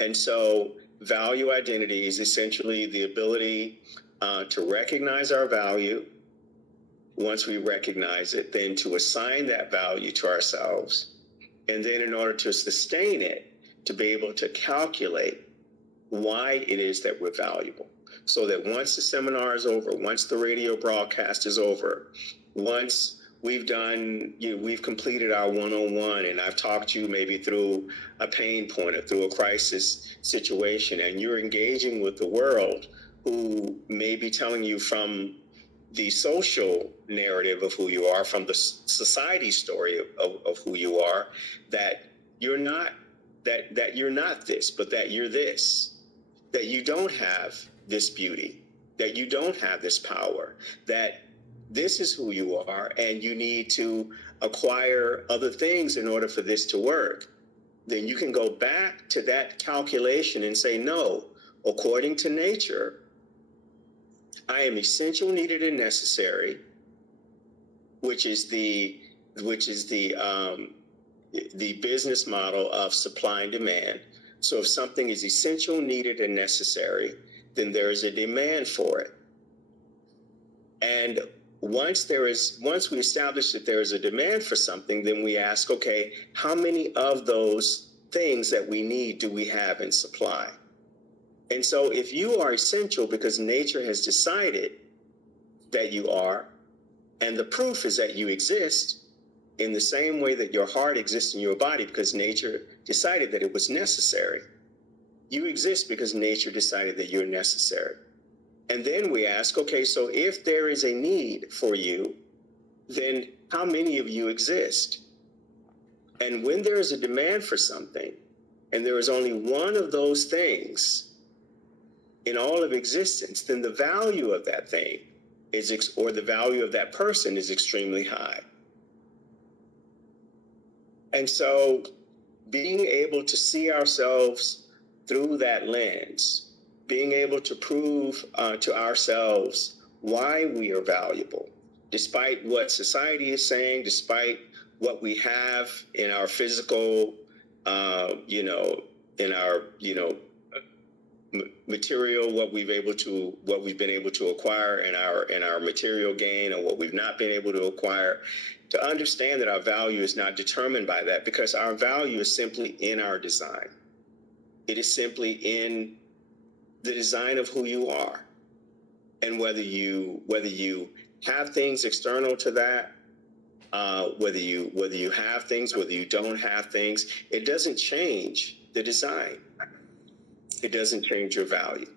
And so value identity is essentially the ability to recognize our value. Once we recognize it, then to assign that value to ourselves. And then in order to sustain it, to be able to calculate why it is that we're valuable. So that once the seminar is over, once the radio broadcast is over, once we've done, we've completed our one-on-one, and I've talked to you maybe through a pain point or through a crisis situation, and you're engaging with the world who may be telling you from the social narrative of who you are, from the society story of who you are, that you're not that you're not this, but that you're this, that you don't have this beauty, that you don't have this power, that this is who you are, and you need to acquire other things in order for this to work, then you can go back to that calculation and say, no, according to nature, I am essential, needed, and necessary, which is the business model of supply and demand. So if something is essential, needed, and necessary, then there is a demand for it. And once we establish that there is a demand for something, then we ask, okay, how many of those things that we need do we have in supply? And so if you are essential because nature has decided that you are, and the proof is that you exist in the same way that your heart exists in your body because nature decided that it was necessary. You exist because nature decided that you're necessary. And then we ask, okay, so if there is a need for you, then how many of you exist? And when there is a demand for something, and there is only one of those things in all of existence, then the value of that thing or the value of that person is extremely high. And so being able to see ourselves through that lens, being able to prove to ourselves why we are valuable, despite what society is saying, despite what we have in our physical, in our, material, what we've been able to acquire in our material gain, or what we've not been able to acquire, to understand that our value is not determined by that, because our value is simply in our design. It is simply in the design of who you are. And whether you have things external to that, whether you have things, whether you don't have things, it doesn't change the design. It doesn't change your value.